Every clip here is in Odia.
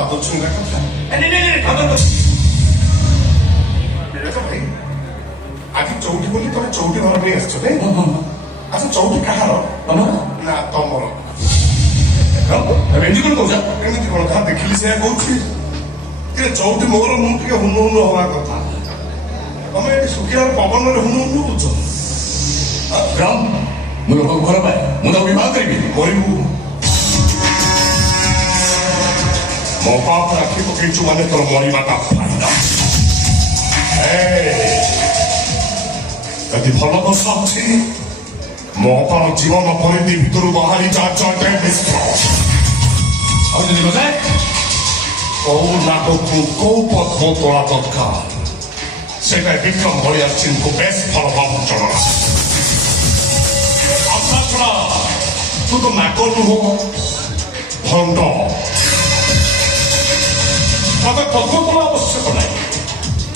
ପାଦ ଛୁଇଁବା କଥା ଭାଇ ଆଜି ଚଉଠି ବୋଲି ତମେ ଚଉଠି ଘର ନେଇ ଆସିଛ ନାଇଁ? ଆଚ୍ଛା ଚଉଠି କାହାର? ନା ତମର। ଏମିତି କଣ କହୁଛ? ଏମିତି କଣ ଯାହା ଦେଖିଲି ସେୟା କହୁଛି। ଚଉଠି ମୋର ମୁଁ ଟିକେ ହୁନୁ ହୁନୁ ହବା କଥା। ତମେ ଏଠି ଶୁଖିଲା ପବନରେ ହୁନୁ ହୁନୁ ହଉଛ। ମୁଁ ଲୋକକୁ ଭଲ ପାଏ, ମୁଁ ତାକୁ ବିବାହ କରିବି। କରିବୁ ମୋ ବାପ ଆଖି ପକେଇଛୁ ମାନେ ତୋର ମରିବାଟା ଫାଇଦା। ଯଦି ଭଲ ଦୋଷ ଅଛି ମୋ ବାପାର ଜୀବନ ପରିଧି ଭିତରୁ ବାହାରି ଯା ଜୟ ମିଶ୍ର। ଆଉ ଯଦି ନଯାଏ କୋଉ ନାଟକୁ କୋଉ ପଦ୍ମ ତୋଳା ଦରକାର সেটা বিক্রম ভরিয়া সিংহু বেশ ভালোভাবে জনা। আশা ছড়া তু তো নাক নুহ ভণ্ড তবে পদ্ম তোলা আবশ্যক নাই।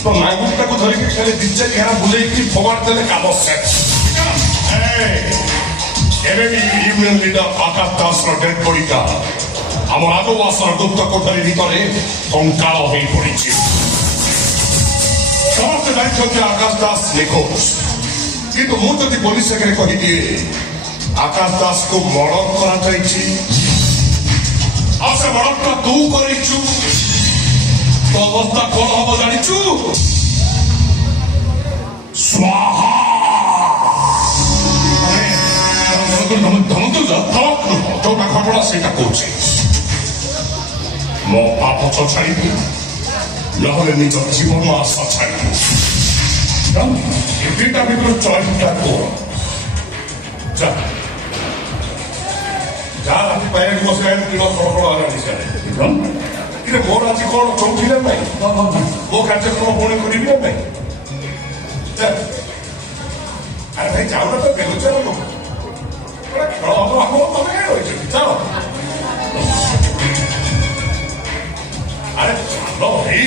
তো নাঙ্গুরটাকে ধরিকি খালি ଦି ଚାରି ଘେରା ବୁଲେଇକି ଫୋପାଡ଼ି ଦେଲେ କାମ ସେଟ୍। ଏବେ ବି ୟୁନିୟନ লিডার আকাশ দাসর ডেড বডিটা ଆମ ରାଜଉଆସର ଗୁପ୍ତ କୋଠରୀ ଭିତରେ କଙ୍କାଳ ହୋଇ ପଡ଼ିଛି। ସମସ୍ତେ ଜାଣିଛନ୍ତି ଆକାଶ ଦାସ ନିଖୋଜ, କିନ୍ତୁ ମୁଁ ଯଦି ପୋଲିସ ଆଗରେ କହିଦିଏ ଆକାଶ ଦାସକୁ ମର୍ଡର କରାଯାଇଛି ଆଉ ସେ ମର୍ଡରଟା ତୁ କରିଛୁ ତ ଅବସ୍ଥା କଣ ହବ ଜାଣିଛୁ? ସ୍ୱାହା। ଯୋଉଟା ଘଟଣା ସେଇଟା କହୁଛି। ମୋ ପାପ ଛାଡ଼ିବି ନହେଲେ ନିଜ ଜୀବନ ଆଶା ଛାଡ଼ିବୁ। ଦୁଇଟା ଭିତରୁ ଚଏସ୍ଟା ତୋର। ଯା ରାତି ପାଇବାକୁ ବସିଲାଣି ଦିନ ଫଳ ହେଲାଣି ସିଆଡ଼େ। କିନ୍ତୁ ମୋର ଆଜି କଣ ଚଉଠି ନା ନାହିଁ? ମୋ କାର୍ଯ୍ୟକ୍ରମ ପୁଣି କରିବି ନା ନାହିଁ? ଆରେ ଭାଇ ଯାଉନ ତ ବେଗୁଚାର ଲୋକ ଖେଳ ହବ ଆମ ତମେ କାହିଁ ରହିଛନ୍ତି? ଚାଲ ଆରେ ଚାଲ ଭାଇ।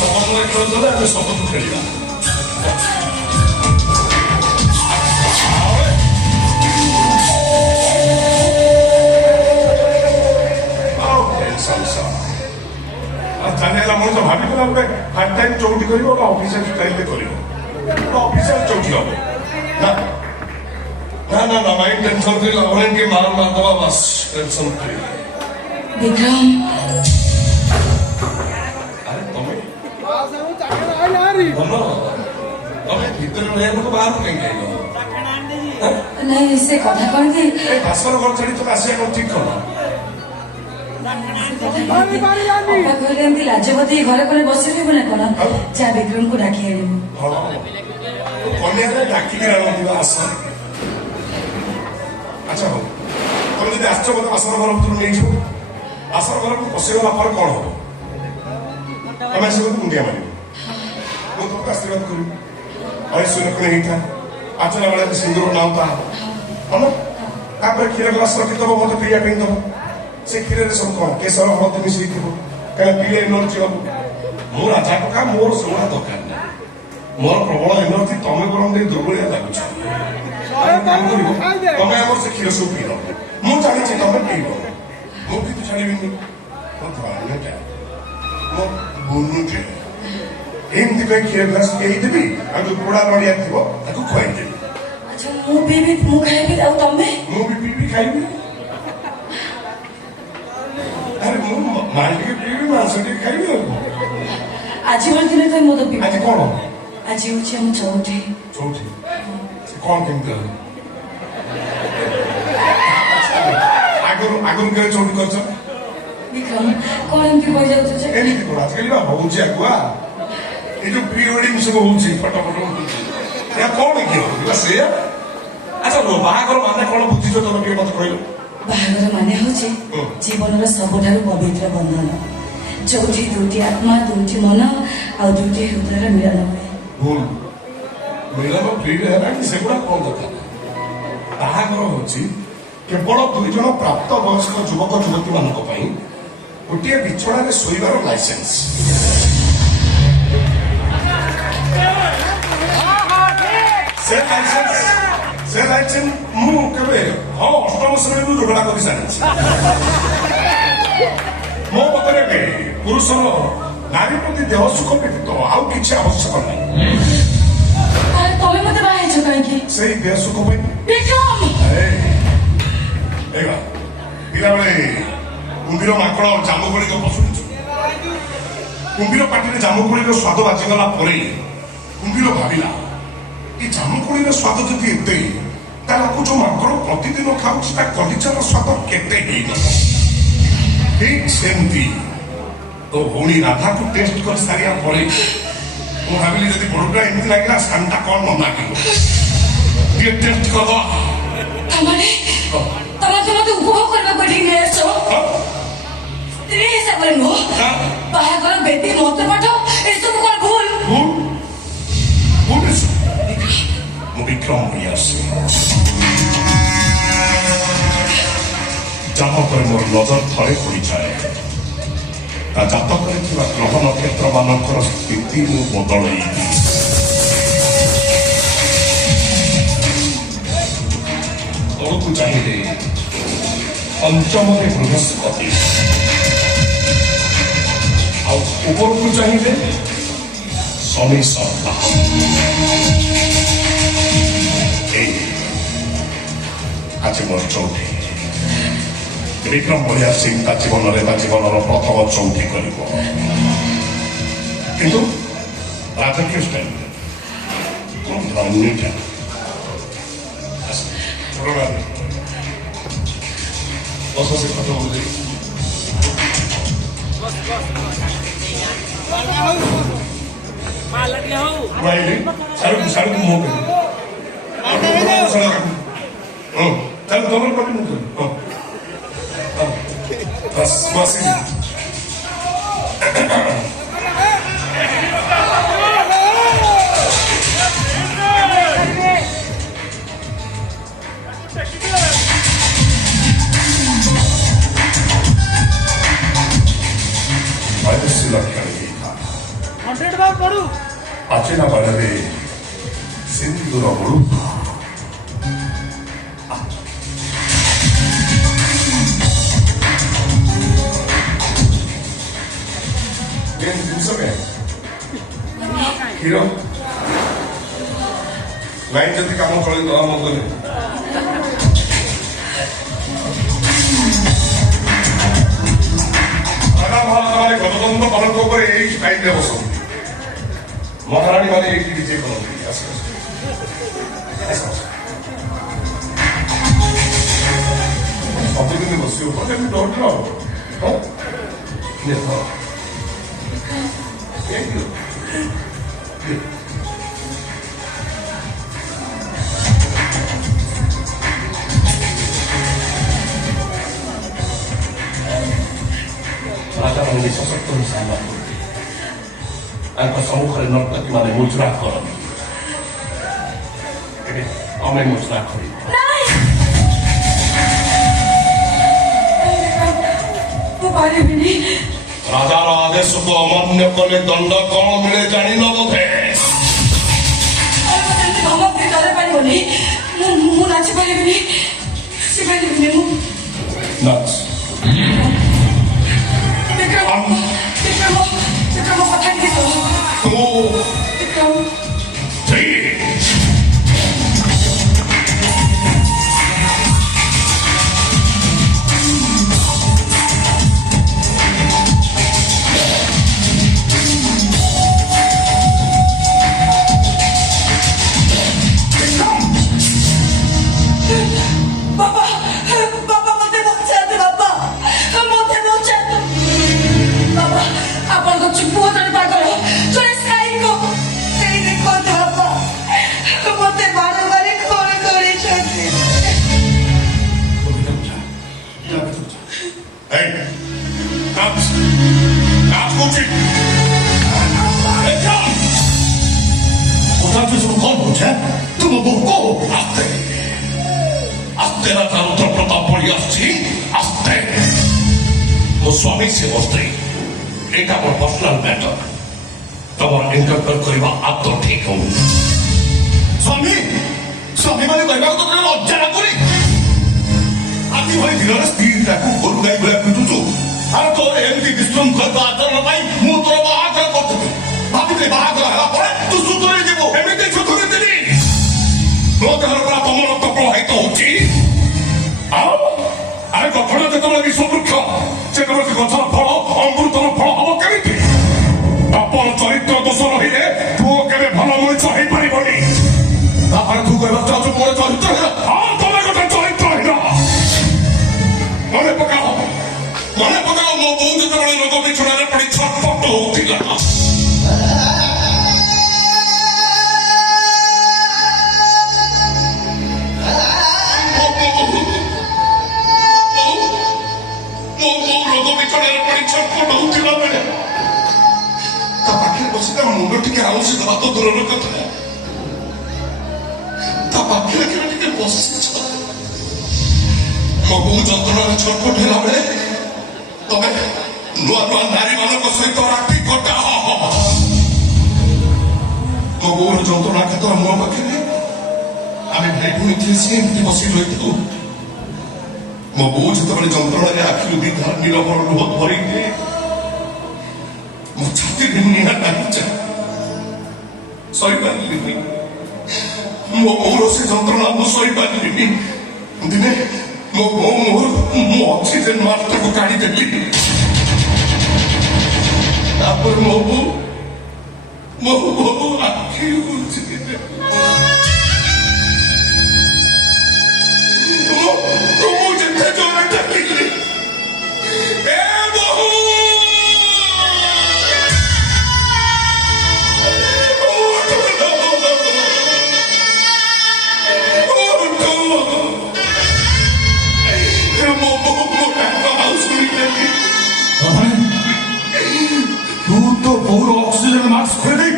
ସମୟରେ ଖେଳୁଥିଲେ ଆମେ ସବୁଠୁ ଖେଳିବା। ଜାଣିଲା ମଣିଷ ଭାବିଥିଲା ଗୋଟେ ହାର୍ଡ ଟାଇମ୍ ଚଉଠି କରିବ ଗୋଟେ ଅଫିସିଆଲ ଷ୍ଟାଇଲରେ କରିବ। ଅଫିସିଆଲ ଚଉଠି ହବ ନା ନା ନା ନା ମାଇଣ୍ଡ ଟେନସନ୍ ଫ୍ରି ହବନି। ଟିକେ ମାରିଦବା ବାସ୍ ଟେନସନ୍ ଫ୍ରି। ବିକ୍ରମ ଆରେ ତମେ ତମେ ଭିତରେ ରହିବାକୁ ବାହାରକୁ କାହିଁକି ଆଇଲ? ନାଇଁ ସେ କଥା କଣ କି ଏ ବାସର ଘର ଛାଡି ତମେ ଆସିବା କଣ ଠିକ କଲ? ଘରେ ଏମିତି ଲାଜପତି ଘରେ ଘରେ ବସିରହିବୁ ନା କଣ? ଯା ବିକ୍ରମକୁ ଡାକି ଆଣିବୁ। କନ୍ୟାରେ ଡାକିକି ଆଣନ୍ତି ଆସ। ଆଚ୍ଛା ହଉ ତମେ ଯଦି ଆସିଛ ମତେ ବାସର ଘର ଭିତରୁ ନେଇଯିବ। ବାସର ଘରକୁ ପଶିଗଲା ପରେ କଣ ହବ? ତମେ ଆସିବ ମୁଣ୍ଡିଆ ମାରିବ, ମୁଁ ତମକୁ ଆଶୀର୍ବାଦ କରିବି। ଐଶ୍ୱର୍ଯ୍ୟ ହେଇଥା ଆଚରା ବେଳେ ସିନ୍ଦୁର ନାଉତା ହଁ। ତାପରେ କ୍ଷୀର ଗ୍ଲାସ ରଖିଦବ ମତେ ପିଇବା ପାଇଁ ଦବ। ସେ କ୍ଷୀରରେ ସବୁ କଣ କେଶର ହଳଦୀ ମିଶେଇଥିବ କାହିଁକିନା ପିଇଲେ ଏନର୍ଜି ହବ। ମୁଁ ରାଜା ଟଙ୍କା ମୋର ସେଗୁଡ଼ା ଦରକାର ନାହିଁ। ମୋର ପ୍ରବଳ ଏନର୍ଜି, ତମେ ବରଂ ଟିକେ ଦୁର୍ବଳିଆ ଲାଗୁଛ। ତମେ ଆମର ସେ କ୍ଷୀର ସବୁ ପିଇବ। ମୁଁ ଜାଣିଛି ତମେ ପିଇବ, ମୁଁ କିନ୍ତୁ ଛାଡ଼ିବିନି। ମୋ ଧରଣଟା ମୋ ବୁନୁଟେ ଏମିତି କହି କ୍ଷୀର ଗ୍ଲାସ ପିଇଦେବି ଆଉ ଯୋଉ ପୋଡ଼ା ନଡ଼ିଆ ଥିବ ତାକୁ ଖୁଆଇଦେବି। ଆଚ୍ଛା ମୁଁ ପିଇବି, ମୁଁ ଖାଇବି, ଆଉ ତମେ? ମୁଁ ବି ପିଇବି ଖାଇବି। ଆରେ ମୁଁ ମାଲ ଟିକେ ପିଇବି, ମାଂସ ଟିକେ ଖାଇବି। ଆଉ ଆଜି ଭଳି ଦିନ ତ ମଦ ପିଇବି। ଆଜି କଣ? ଆଜି ହଉଛି ଆମ ଚଉଠି। ଚଉଠି କଣ କେମିତି ହବ? ଆଗରୁ କେବେ ଚଉଠି କରିଛ? ବିକ୍ରମ କଣ ଏମିତି କହିଯାଉଛୁ ଯେ? ଏମିତି କଣ ଆଜିକାଲି ବା ହଉଛି ଆଗୁଆ। ଏଇ ଯୋଉ ପ୍ରି ୱେଡିଂ ସବୁ ହଉଛି ଫଟୋ ଫଟୋ ଏହା କଣ କି ହଉଛି ସେଇଆ? ଆଚ୍ଛା ବାହାଘର ମାନେ କଣ ବୁଝିଛ ତମେ ଟିକେ ମତେ କହିଲ? ବାହାଘର ମାନେ ହଉଛି ଜୀବନର ସବୁଠାରୁ ପବିତ୍ର ବନ୍ଧନ, ଯୋଉଠି ଦୁଇଟି ଆତ୍ମା, ଦୁଇଟି ମନ ଆଉ ଦୁଇଟି ହୃଦୟର ମିଳନ ହୁଏ। ଭୁଲ ମିଳନ ଫ୍ରିରେ ହେଲାଣି ସେଗୁଡା କଣ ଦରକାର? ବାହାଘର ହଉଛି କେବଳ ଦୁଇ ଜଣ ପ୍ରାପ୍ତ ବୟସ୍କ ଯୁବକ ଯୁବତୀ ମାନଙ୍କ ପାଇଁ ଗୋଟିଏ ବିଛଣାରେ ଶୋଇବାର ଲାଇସେନ୍ସ। ସେ ସେ ଯାଇଛି ମୁଁ କେବେ ହଁ ଅଷ୍ଟମ ଶ୍ରେଣୀରୁ ଝଗଡ଼ା କରି ସାରିଛି ମୋ ମତରେ ପୁରୁଷର ନାରୀ ପ୍ରତି ଦେହ ସୁଖ ବ୍ୟତୀତ ଆଉ କିଛି ଆବଶ୍ୟକ ନାହିଁ ଆରେ ତମେ ମତେ ବାହା ହେଇଛ କାହିଁକି ସେଇ ଦେହ ସୁଖ ପାଇଁ ବିକ୍ରମ ପିଲାବେଳେ କୁମ୍ଭୀର ମାଙ୍କଡ଼ ଜାମୁକୋଳିର ପଶୁଛୁ କୁମ୍ଭୀର ପାଟିରେ ଜାମୁକୋଳିର ସ୍ୱାଦ ବାଜିଗଲା ପରେ କୁମ୍ଭୀର ଭାବିଲା ଏ ଜାମୁକୋଳିର ସ୍ୱାଦ ଯଦି ଏତେ ତାହେଲେ ଆକୁ ଯୋଉ ମାଙ୍କଡ଼ ପ୍ରତିଦିନ ଖାଉଛି ତା କଲିଚାର ସ୍ୱାଦ କେତେ ହେଇନବ ଠିକ ସେମିତି ତୋ ଭଉଣୀ ରାଧାକୁ ଟେଷ୍ଟ କରି ସାରିବା ପରେ ମୁଁ ଭାବିଲି ଯଦି ବଡଟା ଏମିତି ଲାଗିଲା ସାନଟା କଣ ନ ଲାଗିବ ଟିକେ ଟେଷ୍ଟ କରିଦବା ତମେ ମତେ ଉପଭୋଗ କରିବାକୁ ଏଠିକି ନେଇ ଆସିଛ ସ୍ତ୍ରୀ ହିସାବରେ ନୁହଁ ବାହାଘର ବେଦି ମନ୍ତ୍ରପାଠ ଏସବୁ କଣ ଭୁଲ ମୁଁ ବିକ୍ରମ ହୋଇ ଆସେ ଯାହା ଉପରେ ମୋର ନଜର ଥରେ ପଡ଼ିଯାଏ ତା ଜାତକରେ ଥିବା ଗ୍ରହ ନକ୍ଷତ୍ର ମାନଙ୍କର ସ୍ଥିତି ମୁଁ ବଦଳେଇ ତଳକୁ ଚାହିଁଲେ ପଞ୍ଚମରେ ବୃହସ୍ପତି ଆଉ ଉପରକୁ ଚାହିଁଲେ ଶନି ସତ୍ତା ଆଜି ମୋର ଚଉଠି ବିକ୍ରମ ବଳିଆ ସିଂ ତା ଜୀବନର ପ୍ରଥମ ଚଉଠି କରିବ କିନ୍ତୁ ରାଧାକୃଷ୍ଣ ଧନ୍ୟଟା ବସ ସେ କଥା ବୁଝି ସାଡ଼କୁ ମୋ ଚାଲ ତମର ପାଟି ମୁଁ ବସ୍ ବସି ପ୍ରାଚୀନ ବାଳରେ ସିନ୍ଦୁର ବଳୁ ହିରୋ ଲାଇନ୍ ଯଦି କାମ ଚଳିଦବା ମଗଲେ ଗଣତନ୍ତ୍ର ପାଳନ ଉପରେ ଏଇ ଟାଇମରେ ବସନ୍ତି ମହାରାଣୀ ମାନେ ଏଇଠି ବିଜେ କରନ୍ତି ସବୁଦିନ ବସିବ ଯେମିତି ଡର ରାଜାମାନେ ସଶକ୍ତ ହୋଇସାରିଲା ତାଙ୍କ ସମ୍ମୁଖରେ ନର୍ତ୍ତକୀ ମାନେ ମୁଦ୍ରା କରନ୍ତି ଏବେ ତମେ ମୁଦ୍ରା କରିବ ରାଜାର ଆଦେଶକୁ ଅମାନ୍ୟ କଲେ ଦଣ୍ଡ କଣ ମିଳେ ଜାଣିନ ବୋଧେ ମୁଁ ନାଚି ପାରିବିନି ଶିପାରିବିନି ମୁଁ ନାଚ ବିକ୍ରମ କଥା ଟିକେ ବିକ୍ରମ तुम को आस्ते आस्ते राजा रुद्र प्रताप पड़ी आसछि आस्ते मो स्वामी से बस्ते एटा मोर पर्सनल मैटर तमर एनकाउंटर करबा आदत ठीक हो स्वामी ସ୍ୱାମୀମାନେ କହିବାକୁ ତୋତେ ଲଜ୍ଜା ଲାଗୁନି? ଆଜି ଭଳି ଦିନରେ ସ୍ତ୍ରୀ ତାକୁ ଗୋରୁ ଗାଈ ଭଳିଆ ପିଟୁଛୁ। ଆଉ ତୋର ଏମିତି ବିଶୃଙ୍ଖଳିତ ଆଚରଣ ପାଇଁ ମୁଁ ତୋର ବାହାଘର କରିଥିଲି। ଭାବିଥିଲି ବାହାଘର ହେଲା ପରେ ତୁ ସୁଧୁରି ଯିବୁ। ଏମିତି ସୁଧୁରିଥିଲି? ମୋ ଦେହର ପୁରା ତମ ରକ୍ତ ପ୍ରବାହିତ ହଉଛି। ଆଉ ଆରେ ଗଛଟା ଯେତେବେଳେ ବିଶ୍ୱବୃକ୍ଷ, ସେତେବେଳେ ସେ ଗଛର ଫଳ ଅମୃତର ଫଳ ହବ କେମିତି? ଆପଣ ଚରିତ୍ର ଦୋଷ ରହିଲେ ପୁଅ କେବେ ଭଲ ମଣିଷ ହେଇପାରିବନି। ତାପରେ ତୁ କହିବାକୁ ଚାହୁଁଛୁ ମୋର ଚରିତ୍ର ହୀନ? ହଁ, ତମେ ଗୋଟେ ଚରିତ୍ର ହୀନ। ମନେ ପକାଅ ମୋ ବୋଉ ଯେତେବେଳେ ରୋଗ ବିଛଣାରେ ପଡି ଛଟପଟ ହଉଥିଲା, ମୋ ବୋଉ ରୋଗ ବିଛଣାରେ ପଡି ଛଟପଟ ହଉଥିଲା ବେଳେ ତା ପାଖରେ ବସି ତା ମୁଣ୍ଡ ଟିକେ ଆଉଁସି ଦେବା ତ ଦୂରର କଥା, ତା ପାଖରେ କେବେ ଟିକେ ବସିଛ? ମୋ ବୋଉ ଯନ୍ତ୍ରଣାରେ ଛଟପଟ ହେଲା ବେଳେ ତମେ ନୂଆ ନୂଆ ନାରୀମାନଙ୍କ ସହିତ ରାତି କଟା। ମୋ ବୋଉର ଯନ୍ତ୍ରଣା କ୍ଷେତ୍ର ମୋ ପାଖରେ, ଆମେ ଭାଇ ଭଉଣୀ ସେ ଏମିତି ବସି ରହିଥିଲୁ। ମୋ ବୋଉ ଯେତେବେଳେ ଯନ୍ତ୍ରଣାରେ ଆଖିରୁ ଦିଧାର ନିରବର ଲୁହ ଧରିଲେ ମୋ ଛାତିରେ ନିଆଁ ଲାଗିଯାଏ, ସହିପାରିଲିନି। ମୋ ବୋଉର ସେ ଯନ୍ତ୍ରଣା ମୁଁ ସହିପାରିଲିନି। ଦିନେ ମୋ ବୋଉ ମୁଁ ଅକ୍ସିଜେନ ମାସ୍କକୁ କାଢିଦେଲି। ତାପରେ ମୋ ବୋଉ ଆଖି ବୁଜିଦେଲେ। ମୁଁ ଯେତେ ଜୋରେ ଡାକିଲି, ଏ ବୋଉ, ତୁ ତ ବୋଉର ଅକ୍ସିଜେନ ମାସ୍କ ଖୋଲି ଦେଇ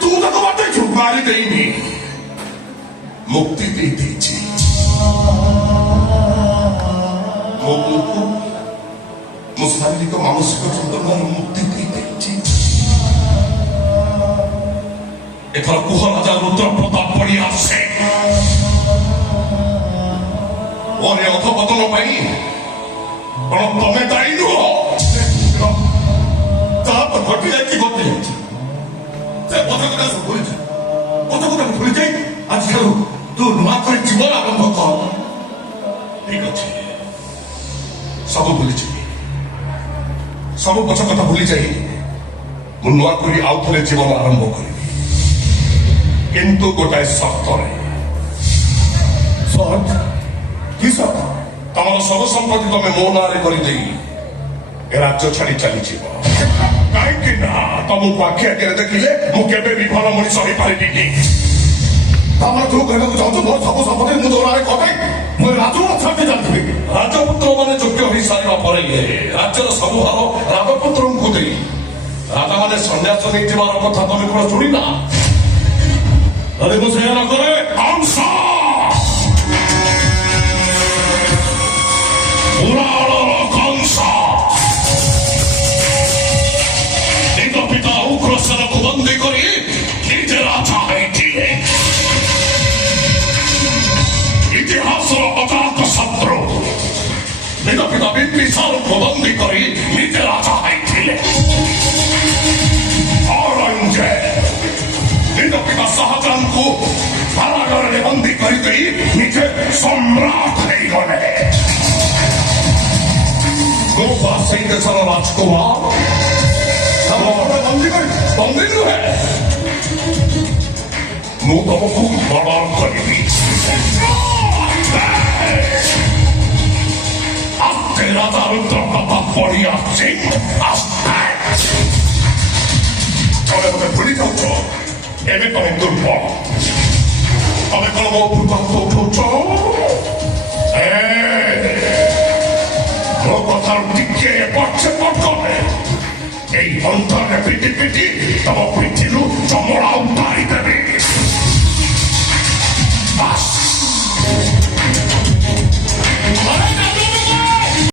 ତୁ ତାକୁ ବାଟେଇଛୁ। ମାରି ଦେଇନି, ମୁକ୍ତି ଦେଇ ଦେଇଛି। ମୋ ବୋଉକୁ ମୋ ଶାରୀରିକ ମାନସିକ ଯନ୍ତ୍ରଣାରୁ ମୁକ୍ତି ଦେଇ ଦେଇଛି। ଏଥର କୁହ ରାଜା ରୁଦ୍ର ପ୍ରତାପ ପଡ଼ି ଆସେ। ପରେ ଅଧପତନ ପାଇଁ କଣ ତମେ ଦାୟୀ ନୁହ? ତାପରେ ଘଟି ଯାଇଛି ଘଟି ଯାଇଛି। ସେ ପଥକଟା ଭୁଲି ଯାଇ ଆଜିଠାରୁ ତୁ ନୂଆ କରି ଜୀବନ ଆରମ୍ଭ କର। ଠିକ ଅଛି, ସବୁ ଭୁଲିଯିବି, ସବୁ ପଛ କଥା ଭୁଲି ଯାଇ ମୁଁ ନୂଆ କରି ଆଉ ଥରେ ଜୀବନ ଆରମ୍ଭ କରିବି, କିନ୍ତୁ ଗୋଟାଏ ସର୍ତ୍ତରେ। ସର୍ତ୍ତ? କି ସର୍ତ୍ତ? ତମର ସବୁ ସମ୍ପତ୍ତି ତମେ ମୋ ନାଁରେ କରିଦେଇ ଏ ରାଜ୍ୟ ଛାଡି ଚାଲିଯିବ। କାହିଁକି ନା ତମକୁ ଆଖି ଆଗରେ ଦେଖିଲେ ମୁଁ କେବେ ବି ଭଲ ମଣିଷ ହେଇପାରିବିନି। ତାପରେ ତୁ କହିବାକୁ ଚାହୁଁଛୁ ମୋର ସବୁ ସମ୍ପତ୍ତି ମୁଁ ତୋ ନାଁରେ କରିଦେଇ ମୁଁ ରାଜପୁତ୍ର ଛାଡି ଚାଲିଥିବି? ରାଜପୁତ୍ର ମାନେ ଯୋଗ୍ୟ ହେଇସାରିବା ପରେ ରାଜ୍ୟର ସବୁ ଭାର ରାଜପୁତ୍ରଙ୍କୁ ଦେଇ ରାଜାମାନେ ସନ୍ନ୍ୟାସ ନେଇଯିବାର କଥା ତମେ କଣ ଶୁଣିନା? ଯଦି ମୁଁ ସେଇଆ ନ କରେ କଂସ ନିଜ ପିତା ଉଗ୍ରସେନକୁ ବନ୍ଦୀ କରି ନିଜେ ରାଜା ହେଇଥିଲେ। ଇତିହାସର ଅଜାତ ଶତ୍ରୁ ନିଜ ପିତା ବିମ୍ବିସାରଙ୍କୁ ବନ୍ଦୀ କରି ନିଜେ ରାଜା ହେଇଥିଲେ। ଔରଙ୍ଗଜେବ ନିଜ ପିତା ଶାହଜାହାନଙ୍କୁ କାରାଗାରରେ ବନ୍ଦୀ କରିଦେଇ ନିଜେ ସମ୍ରାଟ ହେଇଗଲେ। ମୁଁ ବା ସେଇ ଦେଶର ରାଜକୁମାର। ବନ୍ଦୀ ନୁହେଁ, ମୁଁ ତମକୁ ମର୍ଡର କରିବି। ଆସ୍ତେ ରାଜା ରୁଦ୍ର ପ୍ରତାପ ପଡ଼ି ଆସିଛି। ତମେ ମତେ ଭୁଲି ଯାଉଛ, ଏବେ ତମେ ଦୁର୍ବଳ। ତମେ କଣ ମୋ ଉପରକୁ ହାତ ଉଠଉଛ? ମୋ କଥାରୁ ଟିକେ ପଛେ ପଟ କଲେ এই অন্তরে পিটি পিটি তব পিঠ